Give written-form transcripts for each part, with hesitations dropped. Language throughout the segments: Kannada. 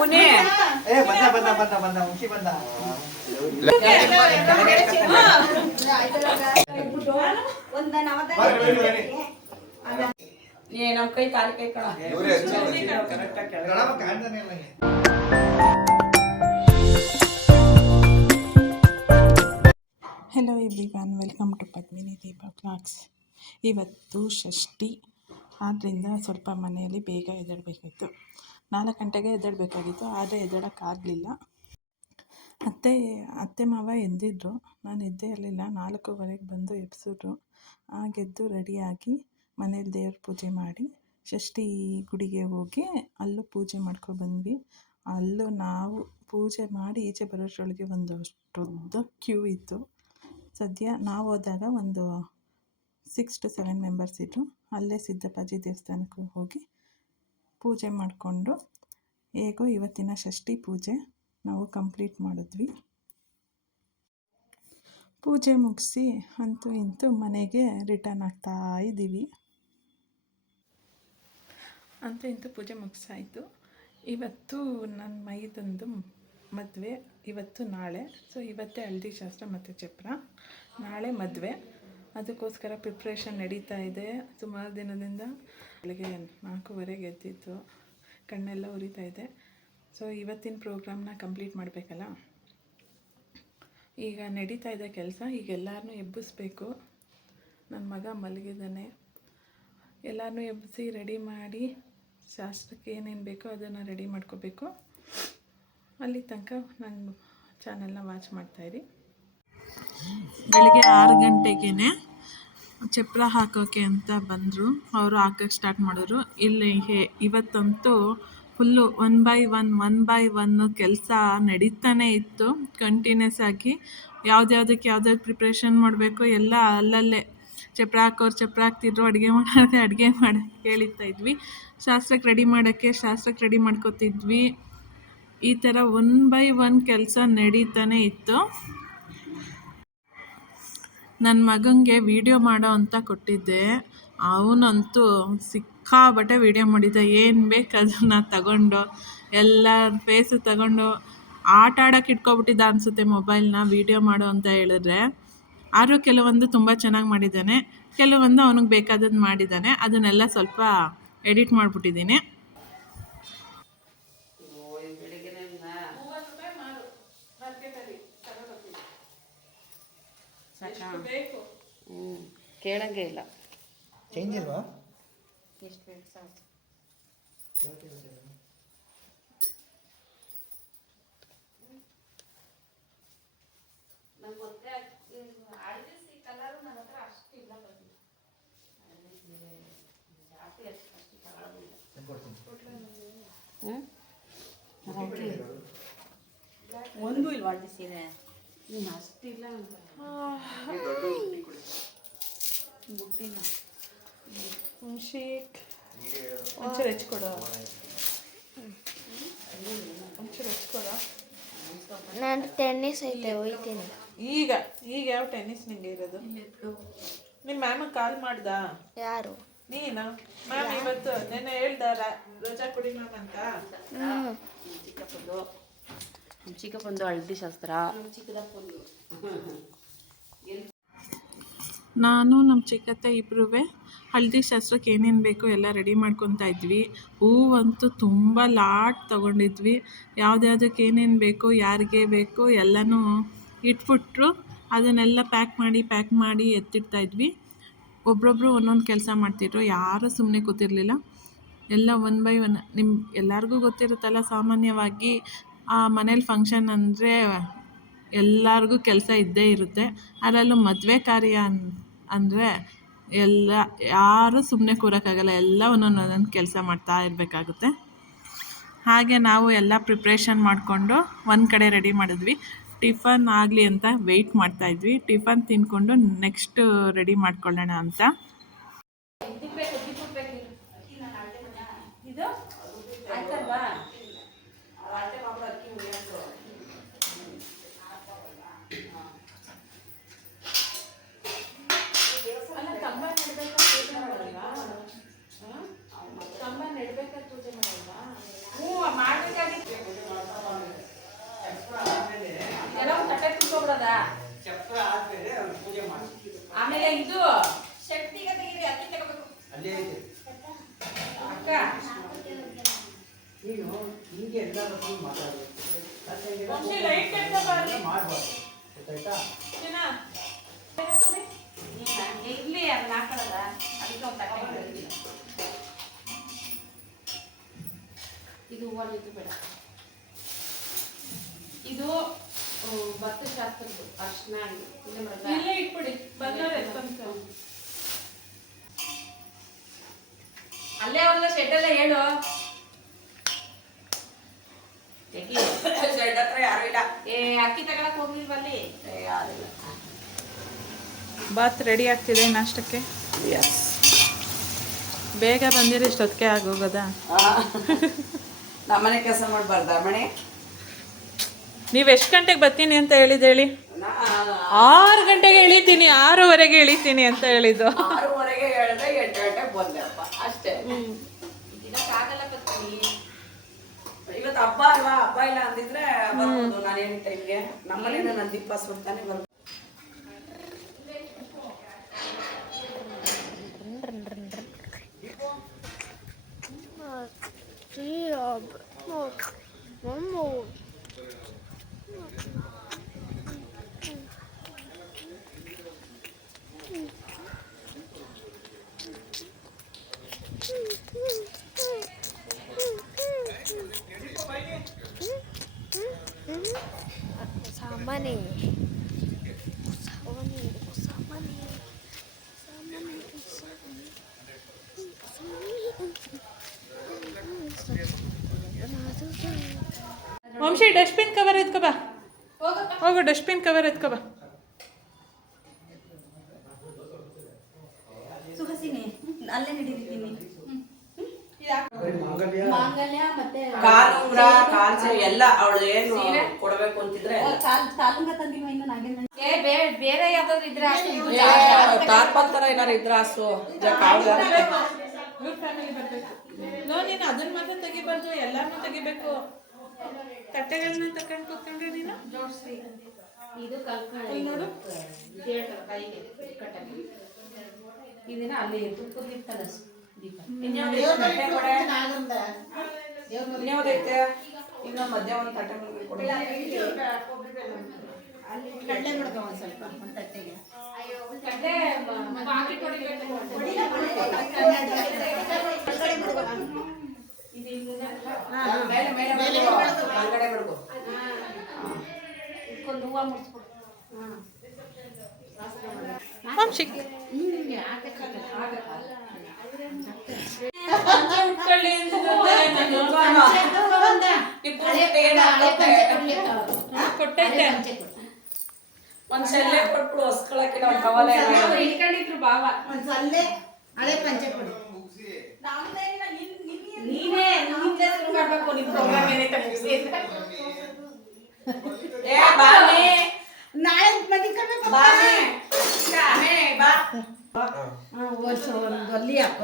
ಪುನೇ ಬಂದ ಮುಂಚೆ ಬಂದ ನಮ್ಮ ಕೈ ಕಾಲು ಕೈ ಕಣ hello everyone, welcome to Padmini Deepa vlogs. ಇವತ್ತು ಷಷ್ಠಿ ಆದ್ದರಿಂದ ಸ್ವಲ್ಪ ಮನೆಯಲ್ಲಿ ಬೇಗ ಎದ್ದೇಳಬೇಕಾಗಿತ್ತು. 4 ಗಂಟೆಗೆ ಎದ್ದೇಳಬೇಕಾಗಿತ್ತು, ಆದರೆ ಎದ್ದೇಳೋಕ್ಕಾಗಲಿಲ್ಲ. ಅತ್ತೆ ಮಾವ ಎದ್ದಿದ್ರು, ನಾನು ಎದ್ದೇ ಇರಲಿಲ್ಲ. 4:15 ಬಂದು ಎಬ್ಸಿದ್ರು. ಗೆದ್ದು ರೆಡಿಯಾಗಿ ಮನೇಲಿ ದೇವ್ರ ಪೂಜೆ ಮಾಡಿ ಷಷ್ಠಿ ಗುಡಿಗೆ ಹೋಗಿ ಅಲ್ಲೂ ಪೂಜೆ ಮಾಡ್ಕೊಬಂದ್ವಿ. ಅಲ್ಲೂ ನಾವು ಪೂಜೆ ಮಾಡಿ ಈಚೆ ಬರೋಷ್ಟರೊಳಗೆ ಒಂದು ದೊಡ್ಡ ಕ್ಯೂ ಇತ್ತು. ಸದ್ಯ ನಾವು ಹೋದಾಗ ಒಂದು 6 to 7 ಮೆಂಬರ್ಸ್ ಇದ್ದರು. ಅಲ್ಲೇ ಸಿದ್ದಪ್ಪಾಜಿ ದೇವಸ್ಥಾನಕ್ಕೆ ಹೋಗಿ ಪೂಜೆ ಮಾಡಿಕೊಂಡು ಹೇಗೋ ಇವತ್ತಿನ ಷಷ್ಠಿ ಪೂಜೆ ನಾವು ಕಂಪ್ಲೀಟ್ ಮಾಡಿದ್ವಿ. ಪೂಜೆ ಮುಗಿಸಿ ಅಂತೂ ಇಂತೂ ಮನೆಗೆ ರಿಟರ್ನ್ ಆಗ್ತಾ ಇದ್ದೀವಿ. ಅಂತೂ ಇಂತೂ ಪೂಜೆ ಮುಗಿಸಾಯಿತು. ಇವತ್ತು ನನ್ನ ಮೈದಂದು ಮದುವೆ, ಇವತ್ತು ನಾಳೆ. ಸೊ ಇವತ್ತೇ ಹಳದಿ ಶಾಸ್ತ್ರ ಮತ್ತು ಚಪ್ರ, ನಾಳೆ ಮದುವೆ. ಅದಕ್ಕೋಸ್ಕರ ಪ್ರಿಪ್ರೇಷನ್ ನಡೀತಾ ಇದೆ ಸುಮಾರು ದಿನದಿಂದ. ಬೆಳಗ್ಗೆ 4:15 ಎದ್ದಿದ್ದು, ಕಣ್ಣೆಲ್ಲ ಉರಿತಾ ಇದೆ. ಸೊ ಇವತ್ತಿನ ಪ್ರೋಗ್ರಾಮ್ನ ಕಂಪ್ಲೀಟ್ ಮಾಡಬೇಕಲ್ಲ, ಈಗ ನಡೀತಾ ಇದೆ ಕೆಲಸ. ಈಗ ಎಲ್ಲರನ್ನೂ ಎಬ್ಬಿಸ್ಬೇಕು. ನನ್ನ ಮಗ ಮಲಗಿದ್ದಾನೆ. ಎಲ್ಲರನ್ನೂ ಎಬ್ಬಿಸಿ ರೆಡಿ ಮಾಡಿ ಶಾಸ್ತ್ರಕ್ಕೆ ಏನೇನು ಬೇಕೋ ಅದನ್ನು ರೆಡಿ ಮಾಡ್ಕೋಬೇಕು. ಅಲ್ಲಿ ತನಕ ನನ್ನ ಚಾನೆಲ್ನ ವಾಚ್ ಮಾಡ್ತಾಯಿರಿ. ಬೆಳಗ್ಗೆ 6 ಗಂಟೆಗೇ ಚಪ್ರ ಹಾಕೋಕ್ಕೆ ಅಂತ ಬಂದರು. ಅವರು ಹಾಕೋಕ್ಕೆ ಸ್ಟಾರ್ಟ್ ಮಾಡಿದ್ರು. ಇಲ್ಲಿ ಇವತ್ತಂತೂ ಫುಲ್ಲು 1 by 1 ಕೆಲಸ ನಡೀತಾನೆ ಇತ್ತು ಕಂಟಿನ್ಯೂಸ್ ಆಗಿ. ಯಾವುದ್ಯಾವುದಕ್ಕೆ ಯಾವ್ದಾದ್ರು ಪ್ರಿಪ್ರೇಷನ್ ಮಾಡಬೇಕು ಎಲ್ಲ ಅಲ್ಲಲ್ಲೇ. ಚಪ್ರ ಹಾಕೋರು ಚಪ್ರ ಹಾಕ್ತಿದ್ರು, ಅಡುಗೆ ಮಾಡೋಕ್ಕೆ ಅಡುಗೆ ಮಾಡೋಕ್ಕೆ ಹೇಳ್ತಾ ಇದ್ವಿ, ಶಾಸ್ತ್ರಕ್ಕೆ ರೆಡಿ ಮಾಡ್ಕೋತಿದ್ವಿ. ಈ ಥರ 1 by 1 ಕೆಲಸ ನಡೀತಾನೆ ಇತ್ತು. ನನ್ನ ಮಗನಿಗೆ ವೀಡಿಯೋ ಮಾಡೋ ಅಂತ ಕೊಟ್ಟಿದ್ದೆ. ಅವನಂತೂ ಸಿಕ್ಕಾಬಟ್ಟೆ ವೀಡಿಯೋ ಮಾಡಿದ್ದ. ಏನು ಬೇಕು ಅದನ್ನು ತಗೊಂಡು ಎಲ್ಲ ಫೇಸು ತಗೊಂಡು ಆಟ ಆಡೋಕೆ ಇಟ್ಕೊಬಿಟ್ಟಿದ್ದ ಅನಿಸುತ್ತೆ ಮೊಬೈಲ್ನ, ವೀಡಿಯೋ ಮಾಡು ಅಂತ ಹೇಳಿದ್ರೆ. ಆದರೂ ಕೆಲವೊಂದು ತುಂಬ ಚೆನ್ನಾಗಿ ಮಾಡಿದ್ದಾನೆ, ಕೆಲವೊಂದು ಅವನಿಗೆ ಬೇಕಾದದ್ದು ಮಾಡಿದ್ದಾನೆ. ಅದನ್ನೆಲ್ಲ ಸ್ವಲ್ಪ ಎಡಿಟ್ ಮಾಡಿಬಿಟ್ಟಿದ್ದೀನಿ. ಕೇಳಂಗೆ ಇಲ್ಲ. ಚೇಂಜ್ ಇಲ್ವಾ? ಎಷ್ಟು ಬೇಕು ಸಾಕು. ನಂಗೆ ಗೊತ್ತೇ ಅಳಿಸಿ ಕಲರು ನನ್ನ ಹತ್ರ ಅಷ್ಟು ಇಲ್ಲ. ಜಾಸ್ತಿ ಅಷ್ಟು ತಗೊಳ್ಳೋದಿಲ್ಲ. ಒಂದು ಇಲ್ವಾ ಅಳ್ದಿ ಸೀರೆ? ನೀನು ಅಷ್ಟಿಲ್ಲ ಅಂತ ಬುಟ್ಟಿನ ಶೇಕ್ ಒಂಚೂರು ಹೆಚ್ಕೊಡ, ಒಂಚೂರು ಹೆಚ್ಕೊಡ. ನಾನು ಟೆನ್ನಿಸ್ ಐತೆ ಹೋಯ್ತೀನಿ ಈಗ ಯಾವ ಟೆನ್ನಿಸ್ ನಿಂಗೆ ಇರೋದು? ನಿಮ್ಮ ಮ್ಯಾಮ್ ಕಾಲ್ ಮಾಡ್ದ? ಯಾರು? ನೀನು? ಮ್ಯಾಮ್ ಇವತ್ತು ನೆನ್ನೆ ಹೇಳ್ದ ರಜಾ ಕೊಡಿ ಮ್ಯಾಮ್ ಅಂತ. ಚಿಕ್ಕಪ್ಪಂದು ಹಳದಿ ಶಾಸ್ತ್ರ. ನಾನು ನಮ್ಮ ಚಿಕ್ಕತ್ತೆ ಇಬ್ಬರೂ ಹಳದಿ ಶಾಸ್ತ್ರಕ್ಕೆ ಏನೇನು ಬೇಕೋ ಎಲ್ಲ ರೆಡಿ ಮಾಡ್ಕೊತಾ ಇದ್ವಿ. ಹೂವಂತೂ ತುಂಬ ಲಾಟ್ ತೊಗೊಂಡಿದ್ವಿ. ಯಾವುದ್ಯಾವುದಕ್ಕೆ ಏನೇನು ಬೇಕೋ, ಯಾರಿಗೆ ಬೇಕೋ ಎಲ್ಲನೂ ಇಟ್ಬಿಟ್ರು. ಅದನ್ನೆಲ್ಲ ಪ್ಯಾಕ್ ಮಾಡಿ ಎತ್ತಿಡ್ತಾಯಿದ್ವಿ. ಒಬ್ರೊಬ್ರು ಒಂದೊಂದು ಕೆಲಸ ಮಾಡ್ತಿದ್ರು, ಯಾರೂ ಸುಮ್ಮನೆ ಕೂತಿರಲಿಲ್ಲ. ಎಲ್ಲ 1 by 1. ಎಲ್ಲರಿಗೂ ಗೊತ್ತಿರುತ್ತಲ್ಲ, ಸಾಮಾನ್ಯವಾಗಿ ಮನೇಲಿ ಫಂಕ್ಷನ್ ಅಂದರೆ ಎಲ್ಲರಿಗೂ ಕೆಲಸ ಇದ್ದೇ ಇರುತ್ತೆ. ಅದರಲ್ಲೂ ಮದುವೆ ಕಾರ್ಯ ಅಂದರೆ ಯಾರೂ ಸುಮ್ಮನೆ ಕೂರೋಕ್ಕಾಗಲ್ಲ, ಎಲ್ಲ ಒಂದೊಂದು ಕೆಲಸ ಮಾಡ್ತಾ ಇರಬೇಕಾಗುತ್ತೆ. ಹಾಗೆ ನಾವು ಎಲ್ಲ ಪ್ರಿಪ್ರೇಷನ್ ಮಾಡಿಕೊಂಡು ಒಂದು ಕಡೆ ರೆಡಿ ಮಾಡಿದ್ವಿ. ಟಿಫನ್ ಆಗಲಿ ಅಂತ ವೆಯ್ಟ್ ಮಾಡ್ತಾಯಿದ್ವಿ. ಟಿಫನ್ ತಿಂದ್ಕೊಂಡು ನೆಕ್ಸ್ಟ್ ರೆಡಿ ಮಾಡ್ಕೊಳ್ಳೋಣ ಅಂತ. ಹೋಗ್ಬಿಡದ ಚಪ್ರ ಆದ್ಮೇಲೆ ಅವ್ರು ಪೂಜೆ ಮಾಡಿ ಆಮೇಲೆ ಇದು ಶಕ್ತಿಗೆ ತೆಗೀರಿ ಅಕ್ಕಿ ತಗೋಬೇಕು ಅಲ್ಲೇ ಐತೆ. ಅಕ್ಕ ನೀನು ಹಿಂಗೆ ಎಲ್ಲರೂ ಮಾತಾಡಬೇಕು ವಂಶಿ ಲೈಟ್ ಕಟ್ಕೊ ಬರ್ರಿ. ಮಾಡಬಾರ್ದು ಗೊತ್ತಾಯ್ತಾ? ಇರ್ಲಿ ಅದನ್ನ ಹಾಕೊಳ್ಳದ ಅದಕ್ಕೆ ಒಂದು ತಟ್ಟೆ ಮಾಡಿರ್ತೀನಿ. ಇದು ಹೂವು ಇದು ಬೇಡ. ಇದು ಭತ್ತ ಶಾಸ್ತ್ರದ್ದು ಅರ್ಶಿನ ಇಲ್ಲೇ ಇಟ್ಬಿಡಿ ಬಂದವ್ರು ಎತ್ಕೊಂತಾರೆ. ಅಲ್ಲೇ ಅವ್ರಲ್ಲ ಶೆಡ್ಡಲ್ಲೇ ಹೇಳು. ಶೆಡ್ ಹತ್ರ ಯಾರು ಇಲ್ಲ. ಅಕ್ಕಿ ತಗೊಳಕ್ ಹೋಗ್ಲಿಲ್ವಲ್ಲಿ? ಯಾರಿಲ್ಲ. ಬಾತ್ ರೆಡಿ ಆಗ್ತಿದೆ ನಾಷ್ಟಕ್ಕೆ. ಎಸ್. ಬೇಗ ಬಂದಿರಿ ಇಷ್ಟೊತ್ತಿಗೆ ಆಗೋಗೋದಾ? ನಮ್ಮನೆ ಕೆಲಸ ಮಾಡಬಾರ್ದ ಮನೆ? ನೀವು ಎಷ್ಟು ಗಂಟೆಗೆ ಬರ್ತೀನಿ ಅಂತ ಹೇಳಿದ್ದು ಹೇಳಿ? 6 ಗಂಟೆಗೆ ಇಳಿತೀನಿ, 6:15ಗೆ ಇಳಿತೀನಿ ಅಂತ ಹೇಳಿದ್ದು. 6:30ಗೆ ಹೇಳಿದ್ರೆ 8 ಗಂಟೆಗೆ ಬಂದೆಪ್ಪ ಅಷ್ಟೇ. ಇದಕ್ಕಾಗಲ್ಲ ಬರ್ತೀನಿ. ಇವತ್ತು ಹಬ್ಬ ಅಲ್ವಾ, ಹಬ್ಬ ಇಲ್ಲ ಅಂದಿದ್ರೆ ಬರ್ಬೋದು. ನಾನೇನು ಟೈಮ್ಗೆ ನಮ್ಮನೇನ ನನ್ನ ದೀಪ ಸುಡ್ತಾನೆ ಬರ್ಬೋದು. ಸಾಮಾನ್ಯ ವಂಶಿ ಡಸ್ಟ್ಬಿನ್ ಕವರ್ ಎತ್ಕೊ ಬಾ. ಹೋಗು ಡಸ್ಟ್ಬಿನ್ ಕವರ್ ಎತ್ಕೊ ಬಾ. ಸುಖಸಿನಿ ಅಲ್ಲೇ ಹಿಡಿದಿದ್ದೀನಿ. ಮಾಂಗಲ್ಯ ಮತ್ತೆ ಕಾಲು ಉಂಗ್ರ ಕಾಲ್ ಚೈನ್ ಎಲ್ಲ ಅವಳು ಏನು ಕೊಡಬೇಕು ಅಂತಿದ್ರೆ ತಾಲೂಕ ತಂದಿಲ್ವ ಇನ್ನು ನಾಗೇಂದ್ರ? ಬೇರೆ ಯಾವ್ದಾದ್ರು ಇದ್ರೆ ತಾರ್ಪಲ್ ತರ ಏನಾರು ಇದ್ರ ಹಸು ಇವ್ರ ಫ್ಯಾಮಿಲಿ ಬರಬೇಕು. ನೋ ನೀನು ಅದನ್ನ ಮಾತ್ರ ತೆಗಿಬಾರ್ದು, ಎಲ್ಲಾರನ್ನೂ ತೆಗಿಬೇಕು. ತಟ್ಟೆಗಳನ್ನ ತಕೊಂಡು ಕೂತ್ಕೊಂಡ್ರೆ ನೀನು ಜೋಡಿಸ್ರಿ. ಇದು ಕಲ್ಕೊಂಡು ನೋಡು. ಕೈಗೆ ಕಟ್ಟಾಗಿ ಇದನ್ನ ಅಲ್ಲಿ ತುಪ್ಪದಿತ್ತಲ್ಲ ದೀಪ. ಇನ್ಯಾವ್ದೈತೆ? ಇನ್ನ ಮಧ್ಯ ಒಂದು ತಟ್ಟೆ ಕೊಡಿ. ಕಡಲೆ ಬಿಡ್ಕೊ ಒಂದು ಸ್ವಲ್ಪ ಒಂದು ತಟ್ಟೆಗೆ. ಕಡ್ಲೆ ಪಾಕಿಟ್ ಹೊಡಿಬೇಕು. ಇದು ಮೇಲೆ ಮೇಲೆ ಒಳಗಡೆ ಬಿಡ್ಕೊ. ಇದಕ್ಕೊಂದು ಹೂವು ಮುಡಿಸ್ಬಿಡು. ವಂಶಿ ಉಟ್ಕೊಳ್ಳಿ ಕೊಟ್ಟೈತೆ. ಒಂದ್ ಸೆಲ್ಲೆ ಕೊಟ್ಬಿಡು ಹೊಸ್ಕೊಳಕ್ಕೆ ನಾವು ಕವಲೆ ಇಟ್ಕೊಂಡಿದ್ರು ಬಾವ. ಒಂದು ಸಲ್ಲೆ ಹಳೆ ಪಂಚೆ ಕೊಡಿ. ನೀನೇ ಮಾಡ್ಬೇಕು. ನಿಮ್ ಪ್ರೋಗ್ರಾಮ್ ಏನೈತೆ ಮುಗಿಸಿ. ಏ ಬಾಮಿ ನಾಳೆ ಮದಿಕಬೇಕು. ಬಾಮಿ ಬಾ ಒಂದು ಒಲ್ಲಿ ಹಾಕು.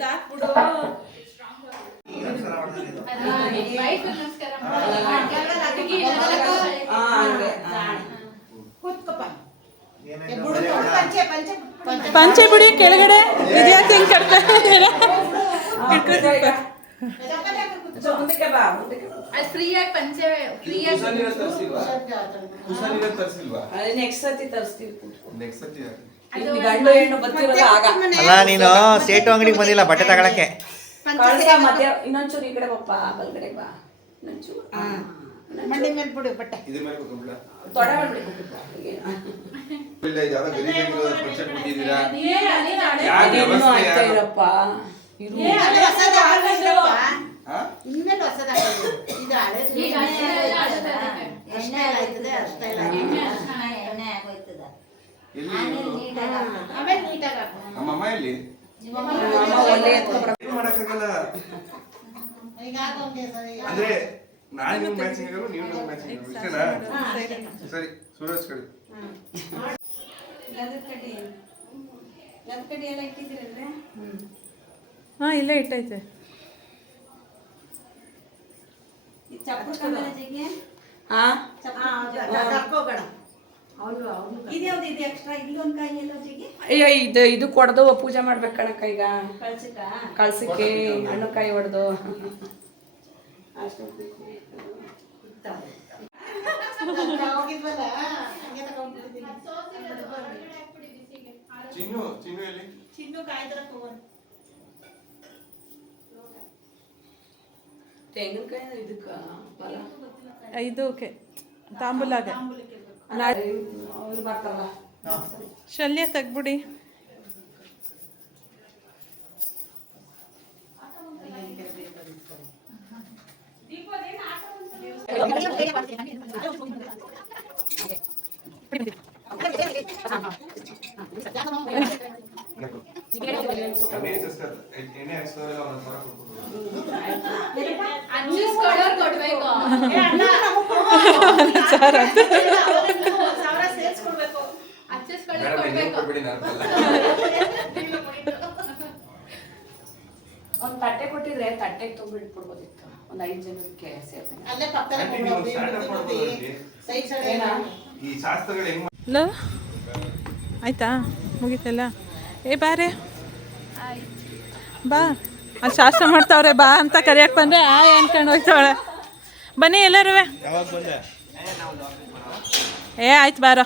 ಸಾಕ್ಬಿಡು. ಕೂತ್ಕೊಪ್ಪ. ಪಂಚೆ ಬಿಡಿ ಕೆಳಗಡೆ. ಇದ್ಯಾಕೆ ಹಿಂಗೆ ಕಟ್ತಾ ಮುಂದಕ್ಕೆ ಬಾ ಮುಂದಕ್ಕೆ ಅದು ಫ್ರೀಯಾಗಿ ಪಂಚೆ ಫ್ರೀಯಾಗಿ ನೆಕ್ಸ್ಟ್ ಸತಿ ತರಿಸ್ತೀವಿ. ಅದು ಗಂಡು ಹೆಣ್ಣು ಬರ್ತಿರಲ್ಲ ಆಗ ಅಲ್ಲ ನೀನು ಸೇಟು ಅಂಗಡಿಗೆ ಬಂದಿಲ್ಲ ಬಟ್ಟೆ ತಗೊಳಕ್ಕೆ. ಕಳ್ಸ ಮಧ್ಯ ಇನ್ನೊಂಚೂರು ಈ ಕಡೆ ಬಪ್ಪ ಬಲ್ಗಡೆ ಬಾ ಇನ್ನೊಂಚೂರು ಮಂಡಿ ಮೇಲೆ ಬಿಡು ಬಟ್ಟೆ. ತೊಡೆ ಮಾಡ್ಬೇಕು ಆಯ್ತಾ ಇರಪ್ಪ ಇನ್ಮೇಲೆ ಹೊಸದಾಗಪ್ಪ. ಇದು ಹಳೇದು. ಎಣ್ಣೆ ಆಯ್ತದೆ ಅಷ್ಟೇ ಇಲ್ಲ. ಆಮೇಲೆ ನೀಟಾಗಿ ಹಾಕು. ಒಲೆ ಎತ್ಕೊಂಡ್ಬರ ಮಾಡಕ್ಕಾಗಲ್ಲ ಈಗ ಹಾಕು ಒಂದೇ ಸರಿ. ಅಂದ್ರೆ ನಾನು ನಿಮ್ಗೆ ಮ್ಯಾಚಿಂಗ್ ಆಗಲ್ಲ, ನೀವು ನಮ್ಗೆ ಮ್ಯಾಚಿಂಗ್ ಆಗಲ್ಲ. ಇಷ್ಟೇನಾ? ಸರಿ, ಸೂರಜ್ ಕಡೆ ಗಂಧಕಡ್ಡಿ ಎಲ್ಲ ಇಟ್ಟಿದ್ದೀರಲ್ವೇ? ಹಾಂ ಇಲ್ಲೇ ಇಟ್ಟೈತೆ. ಚಪ್ಪು ಕಮ್ಮಿ ಜಿಗೆ ಹಾ ಕರ್ಕೋಬೇಡ ಇದ್ಯಾವ್ದು ಇದೆ ಎಕ್ಸ್ಟ್ರಾ ಇಲ್ಲೊಂದು ಕಾಯಿ ಎಲ್ಲ ಜಿಗೆ ಅಯ್ಯೋ ಇದು ಕೊಡ್ದು ಪೂಜೆ ಮಾಡ್ಬೇಕು ಕಣಕ್ಕ ಈಗ ಕಳ್ಸಿಕ ಕಳ್ಸಕ್ಕೆ ಹಣ್ಣು ಕಾಯಿ ಹೊಡೆದು ಹೋಗಿದ್ವಲ್ಲ ಹಂಗೆ ತಗೊಂಡ್ಬಿಟ್ಟಿದ್ದೀನಿ ಚಿನ್ನು ಎಲ್ಲಿ ಚಿನ್ನು ಕಾಯ್ದ್ರ ತಗೊಂಡು ತೆಂಗಿನಕಾಯಿ ಇದಕ್ಕ ಫಲ ಇದಕ್ಕೆ ತಾಂಬೂಲಾಗ ಅವ್ರು ಬರ್ತಾರಲ್ಲ ಶಲ್ಯ ತೆಗ್ಬಿಡಿ. ಎಣ್ಣೆ ಹಚ್ಚಿದವರೆಲ್ಲ ಒಂದೊಂದು ಸಾವಿರ ಕೊಟ್ಬಿಟ್ಟು ಕೊಡ್ಬೇಕು ಮೇಡಮ್ ನೀವು ಕೊಟ್ಬಿಡಿ ನಾನು ಒಂದ್ ತಟ್ಟೆ ಕೊಟ್ಟಿದ್ರೆ ತಟ್ಟೆಗೆ ತುಂಬಿಟ್ಬಿಡ್ಬೋದಿತ್ತು ಒಂದ್ 5 ಜನಕ್ಕೆ ಸೇರ್ತೀನಿ ಅಲ್ಲೇ ಪಕ್ಕದಲ್ಲಿ ಸೈಡ್ ಸೈಡ್ ಈ ಶಾಸ್ತ್ರಗಳು ಹೆಂಗ್ ಹಲೋ ಆಯ್ತಾ ಮುಗೀತಲ್ಲ. ಏ ಬಾರೆ ಬಾ ಅಲ್ಲಿ ಶಾಸ್ತ್ರ ಮಾಡ್ತಾವ್ರೆ ಬಾ ಅಂತ ಕರಿಯಕ್ಕೆ ಬಂದರೆ ಅನ್ಕೊಂಡು ಹೋಗ್ತಾವಳೆ. ಬನ್ನಿ ಎಲ್ಲರೂ. ಏ ಆಯ್ತು ಬಾರ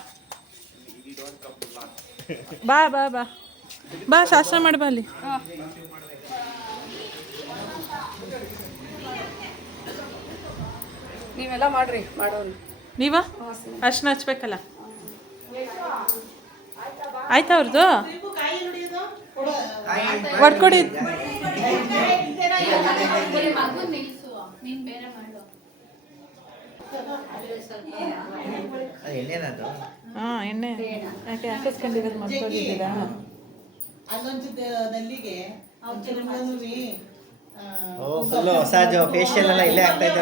ಬಾ ಬಾ ಬಾ ಬಾ ಶಾಸ್ತ್ರ ಮಾಡಿ ಬಾ ಅಲ್ಲಿ. ನೀವೆಲ್ಲ ಮಾಡ್ರಿ ಮಾಡೋರು ನೀವ ಅರ್ಶಿನ ಹಚ್ಬೇಕಲ್ಲ. ಆಯ್ತಾ ಅವ್ರದ್ದು ಒಡ್ಕೊಡಿ. ಮಗು ನಿಲ್ಸು ನೀನ್ ಬೇರೆ ಮಾಡು. ಎಣ್ಣೆನದು ಹಾಂ ಎಣ್ಣೆ ಯಾಕೆ ಹಾಕಿಸ್ಕೊಂಡಿರೋದು ಮಾಡ್ಕೊಂಡಿದ್ದೀರಾ? ಅಲ್ಲೊಂದು ನಲ್ಲಿಗೆ ಫುಲ್ಲು ಹೊಸ ಫೇಶಿಯಲ್ ಎಲ್ಲ ಇಲ್ಲೇ ಆಗ್ತಾ ಇದೆ.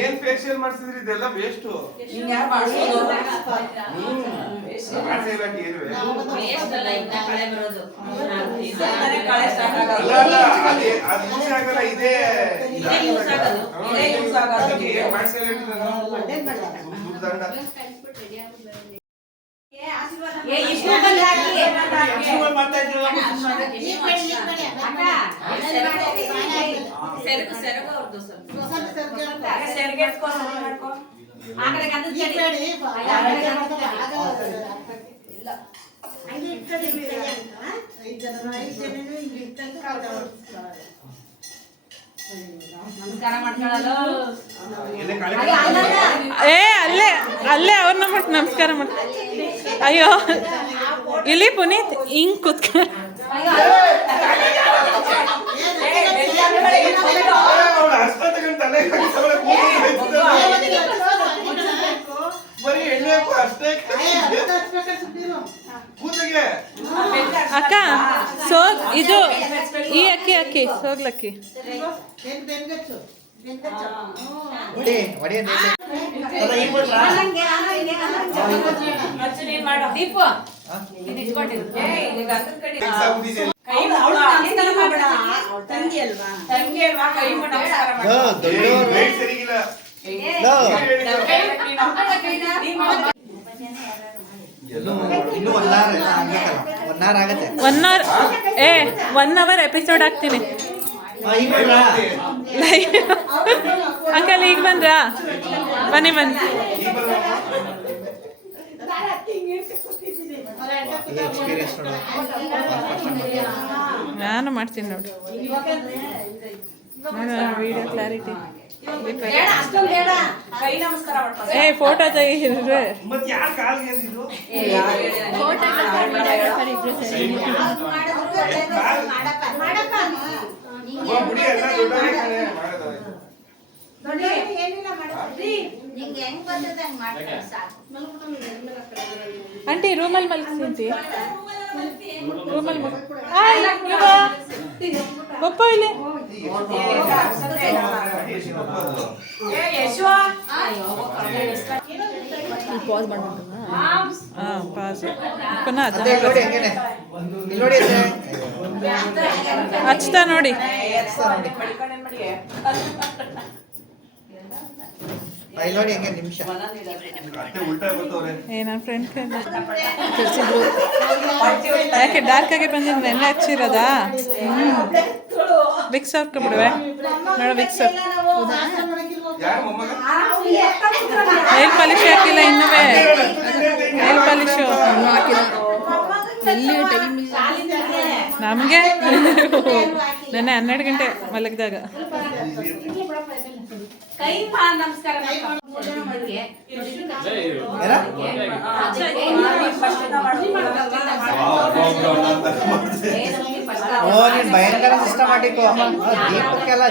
ಏನ್ ಫೇಶಿಯಲ್ ಮಾಡ್ಸಿದ್ರಿ ಇದೆಲ್ಲ ವೇಸ್ಟ್ ಇನ್ಯಾರು ಮಾಡ್ಸೋದು ಕಳೆ ಸ್ಟಾರ್ಟ್ ಆಗಲ್ಲ ಅದು ಯೂಸ್ ಆಗಲ್ಲ ಇದೇ ಯೂಸ್ ಆಗೋದು ಇದೇ ಯೂಸ್ ಆಗೋದು ಏನ್ ಮಾಡ್ಸಿಲ್ಲ ದಂಡ ನಮಸ್ಕಾರ ಮಾಡ್ಕೊಳ್ಳೋದು ಏ ಅಲ್ಲೇ ಅಲ್ಲೇ ಅವ್ರನ್ನ ಬಿಟ್ಟು ನಮಸ್ಕಾರ ಮಾಡಿ. ಅಯ್ಯೋ ಇಲ್ಲಿ ಪುನೀತ್ ಹಿಂಗ್ ಕುತ್ಕ ಬರೀ ಎಣ್ಣೆ ಅಷ್ಟೇ ಕೂದಲಿಗೆ ಅಕ್ಕ ಇದು ಈ ಅಕ್ಕಿ ಸೋಗ್ಲಕ್ಕಿ ದೀಪು ತಂಗಿ ಅಲ್ವಾ ಕೈ ಸರಿಗಿಲ್ಲ ಇನ್ನೂ 1 ಅವರ್ ಆಗತ್ತೆ. 1 ಅವರ್ 1 ಅವರ್ ಎಪಿಸೋಡ್ ಹಾಕ್ತೀನಿ. ಅಂಕಲ್ ಈಗ ಬಂದ್ರಾ? ಬನ್ನಿ ಎಕ್ಸ್ಪೀರಿಯನ್ಸ್ ನಾನು ಮಾಡ್ತೀನಿ ನೋಡಿ ವಿಡಿಯೋ ಕ್ಲಾರಿಟಿ. ಕೈ ನಮಸ್ಕಾರ ಮಾಡ್ತಾರೆ ಫೋಟೋ ತೆಗಿದ್ರೆ ಮತ್ತೆ ಯಾರು ಕಾಲ್ಗೆ ಅಂದಿದ್ದು ಬಿಡಿ ಎಲ್ಲ ದೊಡ್ಡವರೇ ಕಣೆ ಮಾಡೋದು. ಆಂಟಿ ರೂಮಲ್ಲಿ ಮಲಗಿಸಿ ರೂಮಲ್ಲಿ ಒಪ್ಪ ಇಲ್ಲಿ ಪಾಸ್ ಪುನಃ ನೋಡಿ ಹಚ್ತಾ ನೋಡಿ. ಇಲ್ಲಿ ನೋಡಿ ಹೆಂಗೆ ನಿಮಿಷ. ಅತ್ತೆ ಉಲ್ಟಾ ಬರ್ತವ್ರೆ. ನನ್ನ ಫ್ರೆಂಡ್ ಯಾಕೆ ಡಾರ್ಕ್ ಆಗಿ ಬಂದಿದ್ದು ಎಣ್ಣೆ ಹಚ್ಚಿರೋದಾ? ವಿಕ್ಸ್ ಹಾಕ್ಬಿಡುವೆ ನೋಡು, ವಿಕ್ಸ್ ಯಾರು ಮೊಮ್ಮಗ? ನೈಲ್ ಪಾಲಿಶ್ ಹಾಕಿಲ್ಲ ಇನ್ನೂ. ನೈಲ್ ಪಾಲಿಶು ನಮಗೆ ನೆನ್ನೆ 12 ಗಂಟೆ ಮಲಗಿದಾಗ. ಕೈ ನಮಸ್ಕಾರ ಓ ನೀನ್ ಭಯಂಕರ ಸಿಸ್ಟಮ್ಯಾಟಿಕ್. ದೀಪಕ್ಕೆಲ್ಲ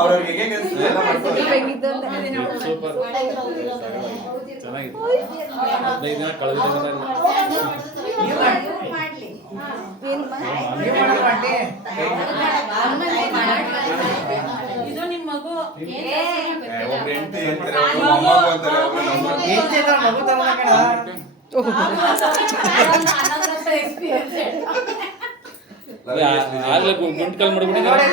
ಅವ್ರವ್ರಿಗೆ ಹೇಗೆ ಎಲ್ಲ ಮಾಡ್ತಾರೆ. ಇದು ನಿಮ್ಮ ಮಗು ಒಬ್ರು ಹೆಂಡತಿ ಅಂತಾರೆ, ಒಬ್ರು ಮೊಮ್ಮಗ ಅಂತಾರೆ, ಒಬ್ರು ನಮ್ಮ ಏನ್ ಮಗು ತರೋದ ಕಣ. ಆಗ್ಲೇ ಗುಂಟ್ ಕಾಲ್ ಮಾಡ್ಬಿಟ್ಟಿದ್ದಾರೆ.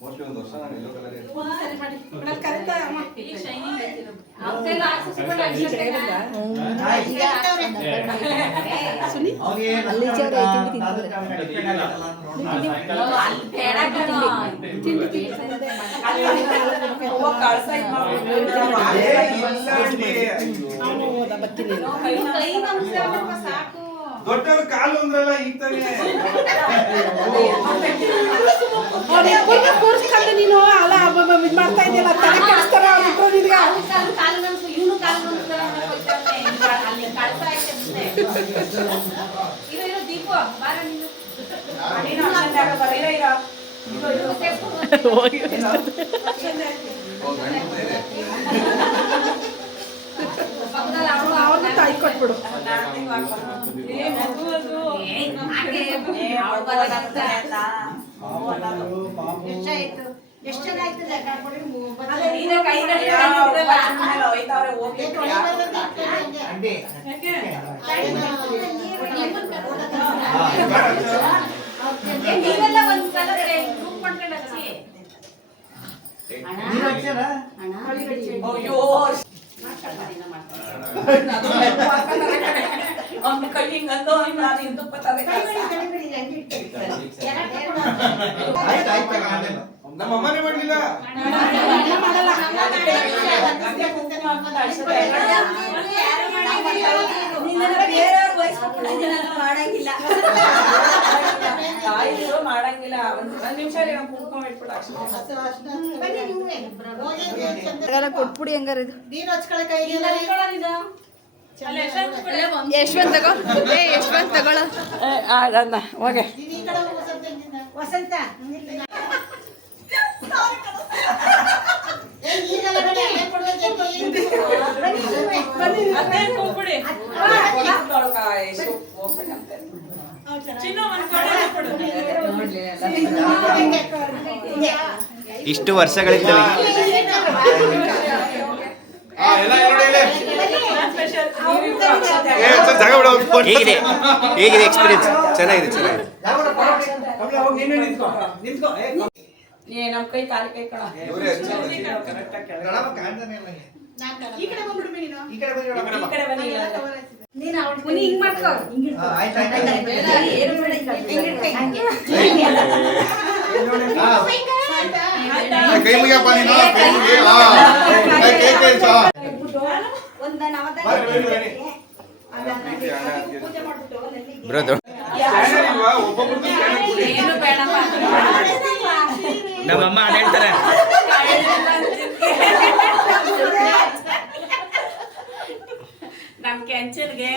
ಮೋಸ್ಟ್ಲಿ ಒಂದು ವರ್ಷ ನಾನು ಎಲ್ಲೋ ಕಲರ್ ದೊಡ್ಡವ್ರ ಕಾಲು ಅಂದ್ರಲ್ಲ ಈಗ ತಾನೇ. ಕೂರ್ಸ್ಕೊಂಡು ನೀನು ಅಲ್ಲ ಇದು ಮಾಡ್ತಾ ಇದೆಯಲ್ಲ, ತಲೆ ಕೆಡಿಸ್ತಾರ ಅವ್ರಿಬ್ರು ನಿನ್ಗೆ. ಇವನು ಕಾಲು ಅಲ್ಲಿ ಕಳ್ಸ ಇರೋ ದೀಪ ಬಾರ ನೀನು ಅವ್ರನ್ನ ತಾಯಿ ಕೊಟ್ಬಿಡು. ಎಷ್ಟು ಜನ ಆಯ್ತದೆ ನೀವೆಲ್ಲ ಒಂದ್ಸಲ ಗ್ರೂಪ್ ಮಾಡ್ಕೊಂಡು ಹಚ್ಚಿ. ಕೈ ಹಿಂಗಂದು ನಾನು ಹಿಂದೂ ನಮ್ಮ ಅಮ್ಮನೇ ಮಾಡ್ಲಿಲ್ಲ. ಮಾಡಂಗಿಲ್ಲ. ಒಂದ್ ನಿಮಿಷ ಕುಂಕುಮ ಇಟ್ಬಿಡ. ಕೊಟ್ಬಿಡಿ ಹಂಗಾರ. ಇದು ನೀನು ಹಚ್ಕೊಳ ಕೈಗೆ ಯಶವಂತ್ ತಗೋ, ಯಶವಂತ್ ತಗೊಳ. ಹೋಗೆ ವಸಂತ ಇಷ್ಟು ವರ್ಷಗಳಿಂದ ಹೇಗಿದೆ ಹೇಗಿದೆ ಎಕ್ಸ್ಪೀರಿಯನ್ಸ್? ಚೆನ್ನಾಗಿದೆ ಚೆನ್ನಾಗಿದೆ. ನಮ್ ಕೈ ತಾಲಿ ಕೈ ಕಣ. ಈ ಕಡೆ ಬಂದ್ಬಿಡ್ಬಿ ನೀನು. ಈ ಕಡೆ ಬನ್ನಿ. ನೀನು ಅವಳು ಹಿಂಗ್ ಮಾಡ್ಕೋ. ಕೈ ಮುಗಿಯಪ್ಪ ನೀನು, ಕೈ ಮುಗಿ. ಏನು ಬೇಡಪ್ಪ ನಮ್ಮಮ್ಮ ಅದ್ ಹೇಳ್ತಾರೆ. ನಮ್ ಕೆಂಚನ್ಗೆ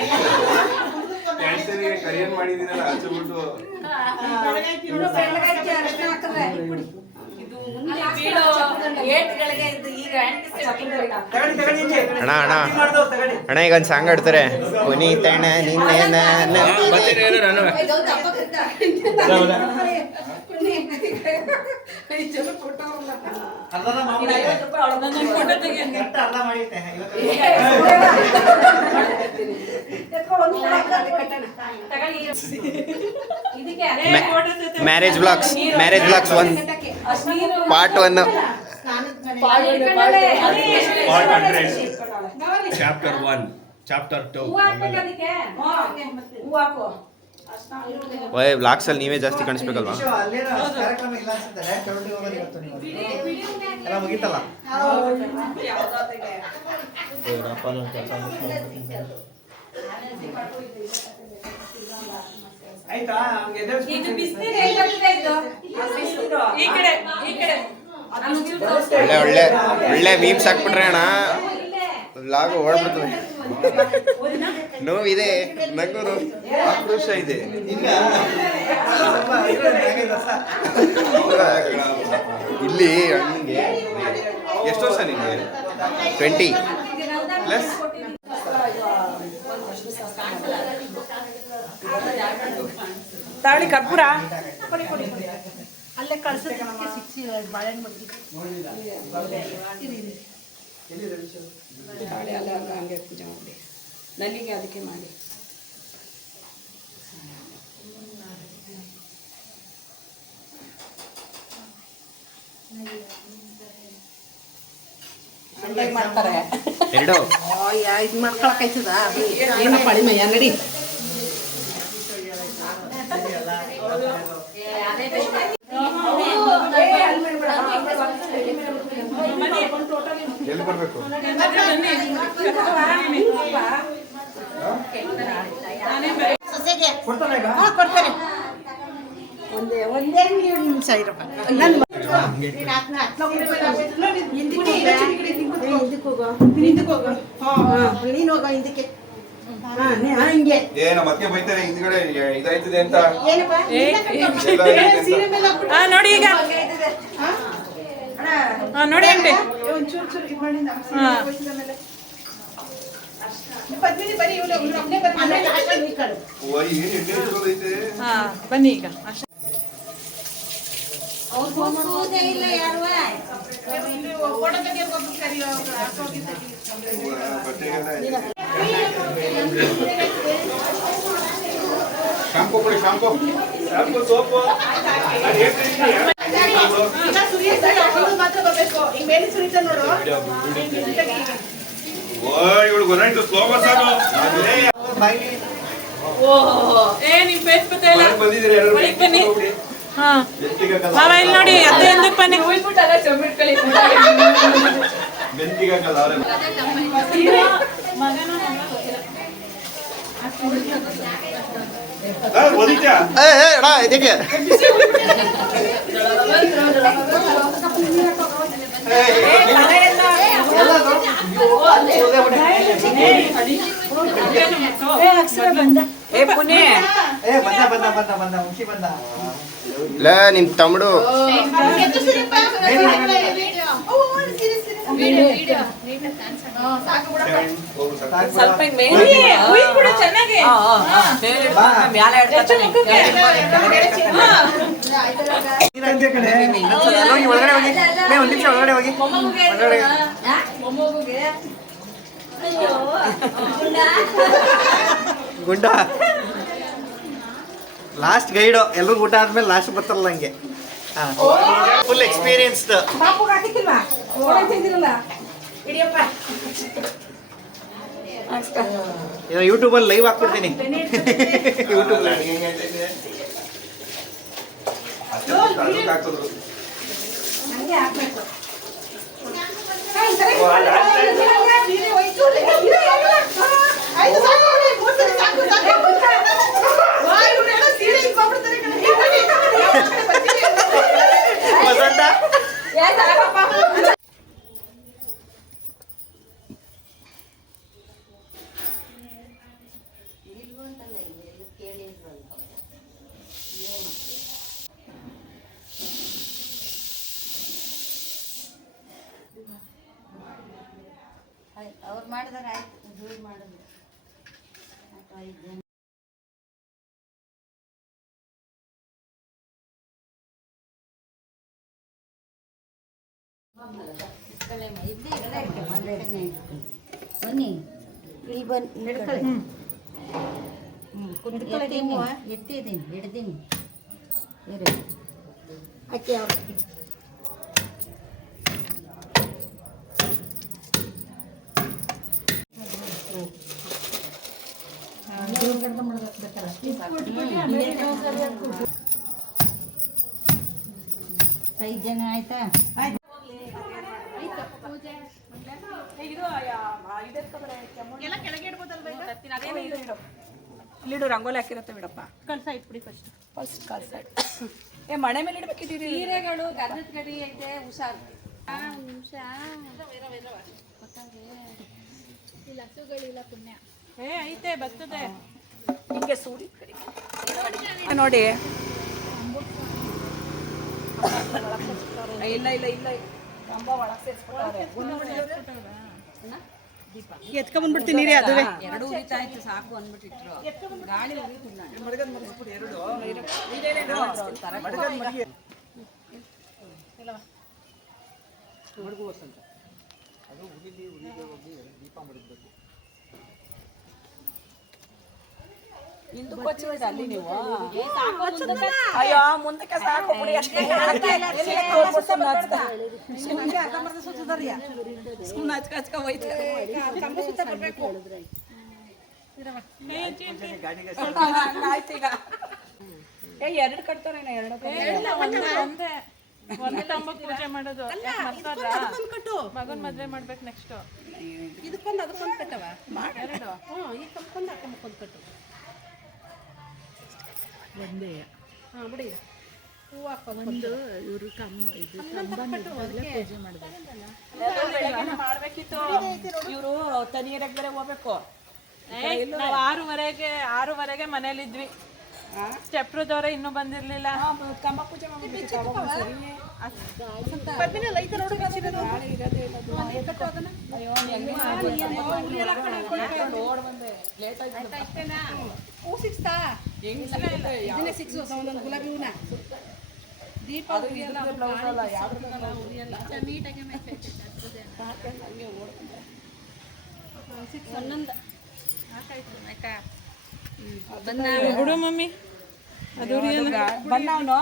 ಕರಿಯನ್ ಮಾಡಿದೀನಲ್ಲ ಆಚೆ ಬಿಟ್ಟು. ಏಟ್ಗಳಿಗೆ ಇದು ಈಗ ಅಣ್ಣ ಅಣ್ಣ ಅಣ್ಣ ಈಗ ಒಂದು ಸಾಂಗ್ ಆಡ್ತಾರೆ ಪುನೀತಣ್ಣ ನಿನ್ನೆನ marriage blogs 1 part 1 chapter 1 chapter 2 ಓಯ್ ಬ್ಲಾಗ್ಸ್ ಅಲ್ಲಿ ನೀವೇ ಜಾಸ್ತಿ ಕಾಣಿಸ್ಬೇಕಲ್ವಾ? ಒಳ್ಳೆ ಒಳ್ಳೆ ಮೀಮ್ಸ್ ಹಾಕ್ಬಿಟ್ರೆ ಅಣ್ಣ ಲಾಗು ಓಡ್ಬಿಡ್ತದೆ. ನೋವಿದೆ, ನಗು ಆಕ್ರೋಶ ಇದೆ. ಇಲ್ಲಿ ಅಣ್ಣಂಗೆ ಎಷ್ಟು ವರ್ಷ ನಿಮಗೆ? 20 ಪ್ಲಸ್. ತಾಳಿ ಕರ್ಪೂರ ಅಲ್ಲೇ ಕಳ್ಸೋದಕ್ಕೆ ಸಿಕ್ಸಿ ಬಾಳೆಹಣ್ಣು ಬಗ್ಗೆ ತಾಳಿ ಅಲ್ಲ ಅಲ್ಲ ಹಂಗೆ ಪೂಜೆ ಮಾಡಿ ನನಗೆ ಅದಕ್ಕೆ ಮಾಡಿ ಮಾಡ್ತಾರೆ. ಎರಡು ಇದು ಮಾಡ್ಕೊಳಕಾಯ್ತದ ಏನಪ್ಪ ಅಳಿಮಯ್ಯ ನಡಿ. ಎಲ್ಲಿ ಬರಬೇಕು? ಕೊಡ್ತಾರೆ ಒಂದೇ ನಿಮಿಷ ಇರಪ್ಪ. ನೀನು ಹೋಗ ಹಿಂದಕ್ಕೆ. ಹಂಗೆ ಏನ ಮತ್ತೆ ಬೈತಾರೆ ಹಿಂದ್ಗಡೆ ಇದಾಯ್ತದೆ ಅಂತ. ನೋಡಿ ಈಗ ನೋಡಿ ಅಂತೆ ಬನ್ನಿ ಈಗ ಶಾಂಪು ಕೊಡಿ, ಶಾಂಪು ಸೋಪು. ಇವಳು ಗೊತ್ತಾಯ್ತು, ಸ್ಲೋ ಬರ್ತಾನು. ನಿಮ್ ಫೇಸ್ ಇಲ್ಲ ಬಂದಿದ್ದೀರಿ ಬನ್ನಿ. ಹಾ ಮಾವ ಇಲ್ಲಿ ನೋಡಿ ಅತ್ತೆ ಎಂದಕ್ಕೆ ಬನ್ನಿ. ಬೆಂಕಿಗಾಗಲ್ಲ ಅವರೇ. ಇದಕ್ಕೆ ನಿಮ್ ತಮ್ಮಡು ಸ್ವಲ್ಪ ಗುಂಡ ಲಾಸ್ಟ್ ಗೈಡು ಎಲ್ರಿಗೂ ಊಟ ಆದ್ಮೇಲೆ ಲಾಸ್ಟ್ ಬರ್ತಾರಲ್ಲ ಹಂಗೆ ಫುಲ್ ಎಕ್ಸ್ಪೀರಿಯನ್ಸ್ಡ್. ಯೂಟ್ಯೂಬಲ್ಲಿ ಲೈವ್ ಹಾಕ್ಬಿಡ್ತೀನಿ. ಯೂಟ್ಯೂಬ್ ಅವ್ರು ಮಾಡಿದಾರೆ ಆಯ್ತು, ಇವ್ರು ಮಾಡಿದ್ರು ಆಯ್ತು 5 ಜನ. ಬನ್ನಿ ಇಲ್ಲಿ ಬನ್ನಿ ಹಿಡ್ಕೊಳ್ಳಿ. ಎತ್ತಿದ್ದೀನಿ ಹಿಡ್ದೀನಿ ಇರಿ ಅಕ್ಕಿ ಅವ್ರು ಐದು ಜನ ಆಯ್ತಾ? ಇಲ್ಲಿಡು ರಂಗೋಲಿ ಹಾಕಿರತ್ತೆ ಬಿಡಪ್ಪ. ಕಳ್ಸ ಇಟ್ಬಿಡಿ ಫಸ್ಟ್. ಫಸ್ಟ್ ಕಳ್ಸ. ಏ ಮಣೆ ಮೇಲೆ ಇಡ್ಬೇಕಿದ್ದೀರಿ. ಸೀರೆಗಳು ಗಂಧದ ಗಡಿ ಐತೆ ಹುಷಾರು. ಏ ಐತೆ ಬರ್ತದೆ. ಹಿಂಗೆ ಸೂಡಿ ನೋಡಿ. ಇಲ್ಲ ಇಲ್ಲ ಇಲ್ಲ ಕಂಬ ಒಳಗೆ ಸೇರಿಸ್ಬಿಟ್ಟಾರೆ. ಎತ್ಕೊಂಡ್ಬಂದ್ಬಿಡ್ತೀನಿ ನೀರೇ ಅದುವೇ. ಎರಡು ಉರಿತಾ ಇತ್ತು ಸಾಕು ಅಂದ್ಬಿಟ್ಟಿಟ್ರು. ಗಾಳಿ ಉರಿತಿಲ್ಲ. ಹಿಂದಕ್ಕೆ ಹಚ್ಚಿಬಿಡ ಅಲ್ಲಿ ನೀವು. ಅಯ್ಯೋ ಮುಂದಕ್ಕೆ ಸಾಕು ಬಿಡಿ. ಆಯ್ತು ಈಗ. ಏ ಎರಡು ಕಟ್ತಾರೇನ? ಎರಡು ಒಂದೇ ಕಂಬಕ್ಕೆ ಪೂಜೆ ಮಾಡೋದು. ಮಗನ್ ಮದ್ವೆ ಮಾಡ್ಬೇಕು ನೆಕ್ಸ್ಟ್. ಇದಕ್ಕೊಂದು ಅದಕ್ಕೊಂದು ಕಟ್ಟವ ಎರಡು. ಈ ಕಂಪ್ಕೊಂದು ಆ ಕಂಪ್ಕೊಂದು ಕಟ್ಟು ಒಂದೇ. ಹಾಂ ಬಿಡಿ. ಹೂವು ಹಾಕೋದು ಒಂದು ಇವರು ಪೂಜೆ ಮಾಡ್ಬೇಕು. ಮಾಡ್ಬೇಕಿತ್ತು. ಇವರು ತನಿಯರಾಗ ಬೇರೆ ಹೋಗ್ಬೇಕು. ನಾವು 6:30ಗೆ ಮನೇಲಿದ್ವಿ. ಚಪ್ರದವ್ರೆ ಇನ್ನೂ ಬಂದಿರ್ಲಿಲ್ಲ. ಕಂಬ ಪೂಜೆ ಮಾಡ್ಬೇಕು. ಹೂ ಸಿಕ್ಸ್ತಾ? ಇದನ್ನೇ ಸಿಕ್ಸು ಒಂದೊಂದು ಗುಲಾಬಿ ಹೂನ. ದೀಪ ಒಂದೊಂದು ಬಿಡು ಮಮ್ಮಿ. ಅದು ಬಂದವನು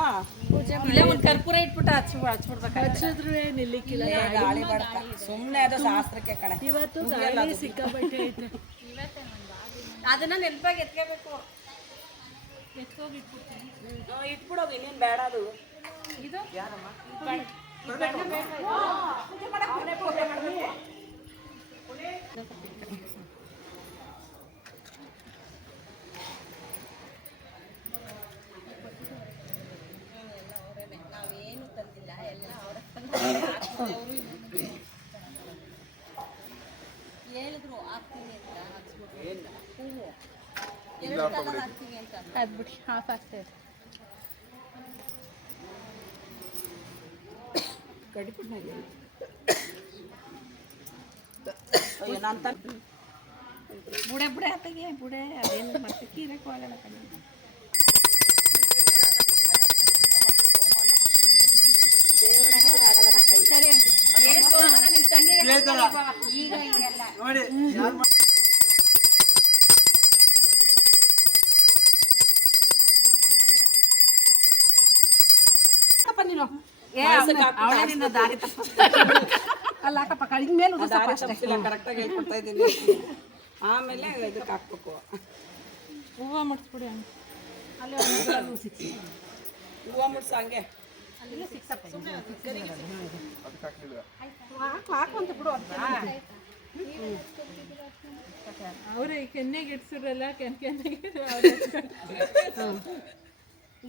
ಇಲ್ಲೇ ಒಂದು ಕರ್ಪೂರ ಇಟ್ಬಿಟ್ಟು ಹಚ್ಬಿಡ್ಬೇಕು. ಹಚ್ಚಿದ್ರು ನಿಲ್ಲಿಕ್ಕಿಲ್ಲ. ಗಾಳಿ ಬರ್ತ ಸುಮ್ಮನೆ ಅದು ಶಾಸ್ತ್ರಕ್ಕೆ ಕಡೆ. ಇವತ್ತು ಗಾಳಿ ಸಿಕ್ಕಾಪಟ್ಟೆ ಐತೆ. ಅದನ್ನ ನೆನಪಾಗಿ ಎತ್ಕೋಬೇಕು. ಇಟ್ಬಿಡೋದು ಇನ್ನೇನು ಬೇಡ ಅದು. ಇದು ನಾವೇನು ತಂದಿಲ್ಲ, ಎಲ್ಲ ಅವರ ಹೇಳಿದ್ರು ಹಾಕ್ತೀನಿ ಅಂತ ಹಾಕ್ಸ್ಬಿಟ್ಟು ಹೂವು 2 ಕಲರ್ ಹಾಕ್ತೀನಿ ಅಂತ ಅದ್ಬಿಟ್ಟು ಹಾಫ್ ಆಗ್ತದೆ. ನಾನು ಬುಡೆ ಬುಡೆ ಆತಗೆ ಬುಡೆ ಅದೇನು ಮತ್ತೆ ಕೀರಕ್ಕೂ ಆಗಲ್ಲ ಕಣ್ಣು. ದೇವರಾಗಲ್ಲ ಆಗಲ್ಲ ನನ್ನ ಕೈ. ಸರಿ ಆಂಟಿ. ಈಗ ಈಗೆಲ್ಲ ನೋಡಿ ನೀನು ಅವಳೇ ನಿನ್ನ ದಾರಿ ಅಲ್ಲ ಹಾಕಪ್ಪ ಕಡಿಮೆ ಮೇಲೆ ಕರೆಕ್ಟಾಗಿ ಹೇಳ್ಕೊಡ್ತಾ ಇದ್ದೀನಿ. ಆಮೇಲೆ ಇದಕ್ಕೆ ಹಾಕ್ಬೇಕು. ಹೂವು ಮುಟ್ಸ್ಬಿಡಿ. ಅಲ್ಲಿ ಒಂದು ಸಿಕ್ಸ್ ಹೂವು ಮುಡ್ಸ ಹಂಗೆ ಅಲ್ಲಿ ಸಿಕ್ಸಪ್ಪ. ಅದಕ್ಕೆ ಹಾಕ್ಲಿಲ್ಲ. ಹಾಕುವಂತ ಬಿಡು ಅಂತ ಅವ್ರೆ ಈ ಕೆನ್ನೆಗೆ ಇಡ್ಸಿರಲ್ಲ ಕೆನ್ನೆಗೆ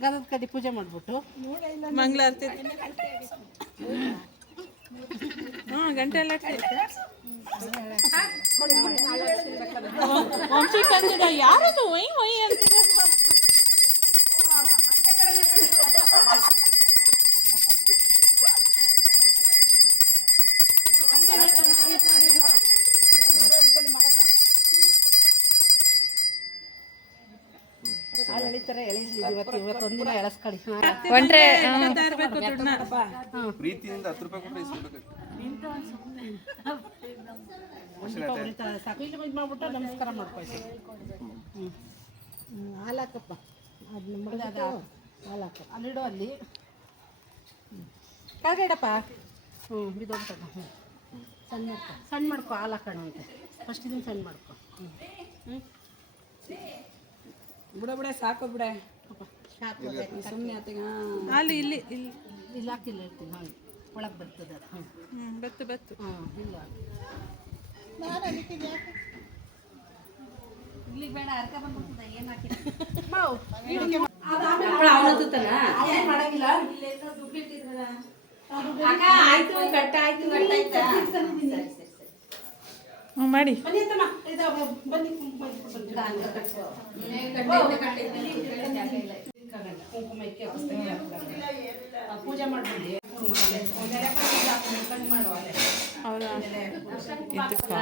ಗಂಧದ ಕಡ್ಡಿ ಪೂಜೆ ಮಾಡ್ಬಿಟ್ಟು ಮಂಗಳಾರತಿ. ಗಂಟೆ ಎಲ್ಲ ವಂಶಿ ಕಂದಿದ ಯಾರದು ಒಯ್ ಒಯ್ ಅಂತಿದೆ. ಥರ ಇವತ್ತೊಂದಿನ ಎಳಸ್ಕೊಳ್ಳಿ. ಒಂಟ್ರೆ ಇರಬೇಕು ದುಡ್ಡನ್ನ. ಪ್ರೀತಿಯಿಂದ 10 ರೂಪಾಯಿ ಕೊಟ್ಟರೆ ಇಸ್ಕೊಳ್ಬೇಕು. ಸಾಕು ಇಲ್ಲಿ ಇದು ಮಾಡ್ಬಿಟ್ಟು ನಮಸ್ಕಾರ ಮಾಡ್ಕೊಳ್ಸಿ. ಹಾಲು ಹಾಕಪ್ಪ, ಅದು ನಮ್ಮದು ಅದು ಹಾಲು ಹಾಕ ಅಲ್ಲಿಡೋ ಅಲ್ಲಿ ಕೆಳಗೆ ಇಡಪ್ಪ. ಬಿದ್ದೋಗ್ತದ. ಸಣ್ಣ ಮಾಡ್ಕೊ ಹಾಲು ಹಾಕೋಣ ಅಂತ ಫಸ್ಟ್ ಇದನ್ನು ಸಣ್ಣ ಮಾಡ್ಕೊ. ಬಿಡ ಸಾಕು ಬಿಡ ಸಾಕು ಸುಮ್ಮನೆ ಆತಿಗ. ಅಲ್ಲಿ ಇಲ್ಲಿ ಇಲ್ಲಿ ಇಲ್ಲಿ ಹಾಕಿಲ್ಲ ಇರ್ತೀನಿ. ಹಾಗೆ ಒಳಗೆ ಬರ್ತದೆ ಅದು. ಬತ್ತು ಬತ್ತು. ಇಲ್ಲ ಇಲ್ಲಿಗೆ ಬೇಡ ಅರ್ಕ ಬಂದ್ಬಿಡ್ತದೆ. ಏನು ಹಾಕಿಲ್ಲ ಮಾಡಂಗಿಲ್ಲ. ಆಯ್ತು ಗಟ್ಟ ಆಯ್ತು ಗಟ್ಟ ಆಯ್ತಾ. ಮಾಡಿ ಬನ್ನಿ ಕುಂಕುಮಕ್ಕೆ ಪೂಜೆ ಮಾಡ್ಬಿಡಿ. ಹೌದಾ ಇದಕ್ಕ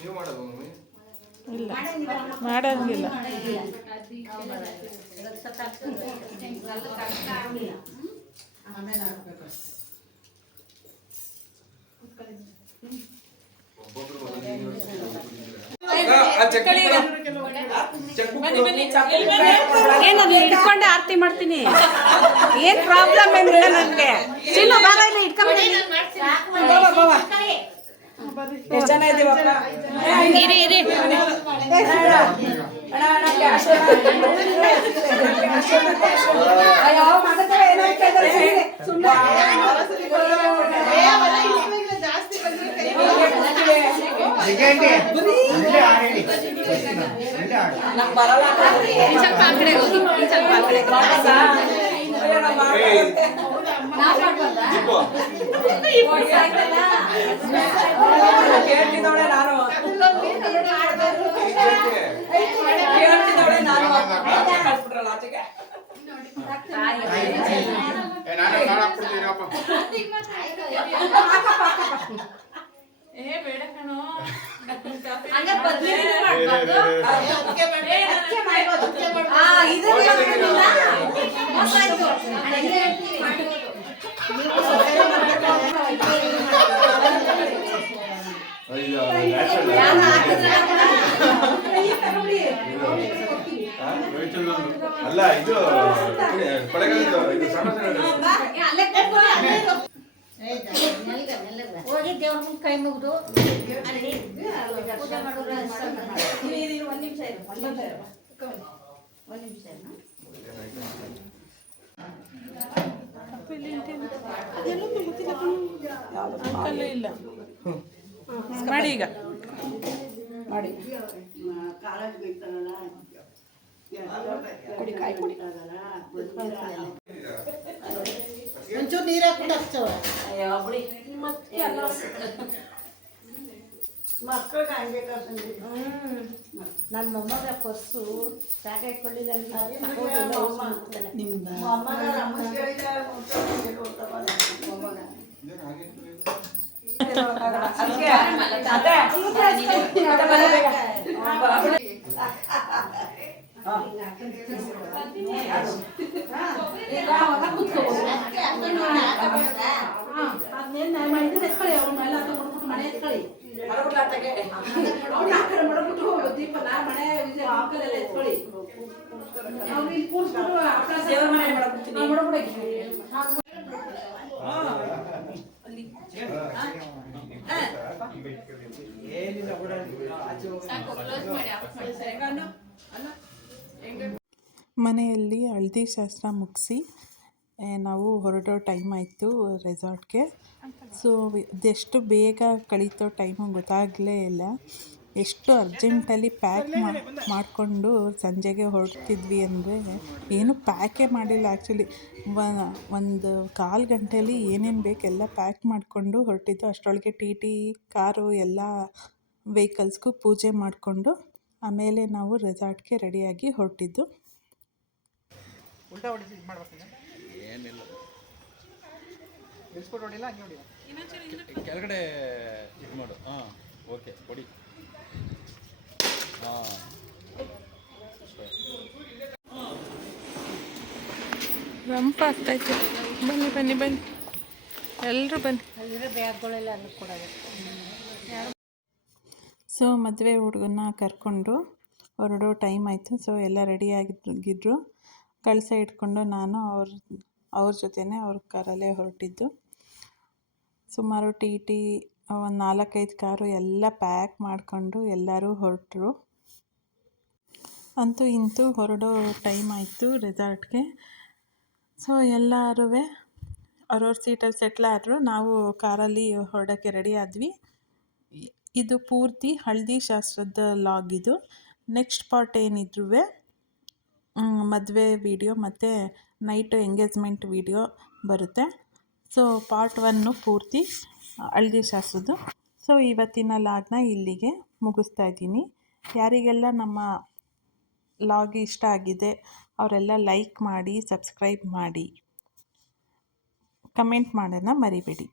ನೀವು ಮಾಡೋದು ಮಮ್ಮಿ? ಇಲ್ಲ ಮಾಡಂಗಿಲ್ಲ. ಒಬ್ಬೊಬ್ರು ಏನದು ಇಟ್ಕೊಂಡೆ ಆರತಿ ಮಾಡ್ತೀನಿ. ಏನ್ ಪ್ರಾಬ್ಲಮ್ ಏನಿಲ್ಲ ನನಗೆ. ಚಿನ್ನ ಬಾರ ಇಲ್ಲ ಇಟ್ಕೊಂಡ್ಬಿಡಿ. ಎಷ್ಟು ಜನ ಇದ್ದೀವಪ್ಪ? ಅಯ್ಯೋ ಮಗದವ ಏನೋ ಕೇಳಿದ್ರೆ ಸುಮ್ಮನೆ ನಂಗೆ ಬರಲ್ಲ. ಸ್ವಲ್ಪ ಆ ಕಡೆ ಹೋಗಿ, ಸ್ವಲ್ಪ ಆ ಕಡೆ. ಕೇಳ್ತಿದ್ದವಳೆ ನಾನು. ಕಳ್ಸ್ಬಿಟ್ರಲ್ಲ ಆಚೆಗೆ. ಬೇಡ ಕಣೋ. ಅಲ್ಲ ಇದು ಹೋಗಿ ದೇವ್ರ ಮುಂದೆ ಕೈ ಮುಗಿದು ಪೂಜೆ ಮಾಡೋರು. ಒಂದು ನಿಮಿಷ ಇರು. ಅಂಕಲ್ ಇಲ್ಲ ಮಾಡಿ ಈಗ ಮಾಡಿ ಕುಡಿ ಕಾಯಿ ಕುಡಿ. ಒಂಚೂರು ನೀರು ಹಾಕ್ಬಿಟ್ಟು ಅಯ್ಯೋ ಬಿಡಿ. ಮಕ್ಕಳಿಗೆ ಹಂಗೆ ನನ್ನ ಮೊಮ್ಮಗ ಪರ್ಸು ಜಾಗ ಇಟ್ಕೊಂಡಿಲ್ಲ. ಮನೆಯಲ್ಲಿ ಹಳದಿ ಶಾಸ್ತ್ರ ಮುಗಿಸಿ ನಾವು ಹೊರಡೋ ಟೈಮ್ ಆಯಿತು ರೆಸಾರ್ಟ್ಗೆ. ಸೊ ಅದೆಷ್ಟು ಬೇಗ ಕಳೀತೋ ಟೈಮು ಗೊತ್ತಾಗಲೇ ಇಲ್ಲ. ಎಷ್ಟು ಅರ್ಜೆಂಟಲ್ಲಿ ಪ್ಯಾಕ್ ಮಾಡಿಕೊಂಡು ಸಂಜೆಗೆ ಹೊರಡ್ತಿದ್ವಿ ಅಂದರೆ ಏನು ಪ್ಯಾಕೇ ಮಾಡಿಲ್ಲ. ಆ್ಯಕ್ಚುಲಿ ಒಂದು 1/4 ಗಂಟೆಯಲ್ಲಿ ಏನೇನು ಬೇಕು ಎಲ್ಲ ಪ್ಯಾಕ್ ಮಾಡಿಕೊಂಡು ಹೊರಟಿದ್ದು. ಅಷ್ಟರೊಳಗೆ ಟಿ ಟಿ ಕಾರು ಎಲ್ಲ ವೆಹಿಕಲ್ಸ್ಗೂ ಪೂಜೆ ಮಾಡಿಕೊಂಡು ಆಮೇಲೆ ನಾವು ರೆಸಾರ್ಟ್ಗೆ ರೆಡಿಯಾಗಿ ಹೊರಟಿದ್ದು. ಏನಿಲ್ಲ ಕೆಳಗಡೆ ಇದು ಮಾಡು. ಹಾಂ ಓಕೆ ಕೊಡಿ. ಹಾಂ ರಂಪ ಆಗ್ತಾಯಿತ್ತು. ಬನ್ನಿ ಬನ್ನಿ ಬನ್ನಿ ಎಲ್ಲರೂ ಬನ್ನಿ. ಇರೋ ಬ್ಯಾಗ್ಗಳೆಲ್ಲ ಅಲ್ಲಿ ಕೊಡೋದು. ಸೊ ಮದುವೆ ಹುಡುಗನ್ನ ಕರ್ಕೊಂಡು ಹೊರಡೋ ಟೈಮ್ ಆಯಿತು. ಸೊ ಎಲ್ಲ ರೆಡಿಯಾಗಿದ್ರು. ಕಳಸ ಇಟ್ಕೊಂಡು ನಾನು ಅವ್ರ ಜೊತೆನೇ ಅವ್ರ ಕಾರಲ್ಲೇ ಹೊರಟಿದ್ದು. ಸುಮಾರು ಟಿ ಒಂದು 4-5 ಕಾರು ಎಲ್ಲ ಪ್ಯಾಕ್ ಮಾಡಿಕೊಂಡು ಎಲ್ಲರೂ ಹೊರಟರು. ಅಂತೂ ಇಂತೂ ಹೊರಡೋ ಟೈಮ್ ಆಯಿತು ರೆಸಾರ್ಟ್ಗೆ. ಸೊ ಎಲ್ಲರೂ ಅವ್ರವ್ರ ಸೀಟಲ್ಲಿ ಸೆಟ್ಲ್ ಆದರು. ನಾವು ಕಾರಲ್ಲಿ ಹೊರಡೋಕ್ಕೆ ರೆಡಿ ಆದ್ವಿ. ಇದು ಪೂರ್ತಿ ಹಳದಿ ಶಾಸ್ತ್ರದ ಲಾಗ್ ಇದು. ನೆಕ್ಸ್ಟ್ ಪಾರ್ಟ್ ಏನಿದ್ರು ಮದುವೆ ವಿಡಿಯೋ ಮತ್ತು ನೈಟ್ ಎಂಗೇಜ್ಮೆಂಟ್ ವಿಡಿಯೋ ಬರುತ್ತೆ. ಸೊ ಪಾರ್ಟ್ 1 ಪೂರ್ತಿ ಹಳದಿ ಶಾಸ್ತ್ರದ್ದು. ಸೊ ಇವತ್ತಿನ ಲಾಗ್ನ ಇಲ್ಲಿಗೆ ಮುಗಿಸ್ತಾ ಇದ್ದೀನಿ. ಯಾರಿಗೆಲ್ಲ ನಮ್ಮ ಲಾಗ್ ಇಷ್ಟ ಆಗಿದೆ ಅವರೆಲ್ಲ ಲೈಕ್ ಮಾಡಿ, ಸಬ್ಸ್ಕ್ರೈಬ್ ಮಾಡಿ, ಕಮೆಂಟ್ ಮಾಡೋಣ ಮರಿಬೇಡಿ.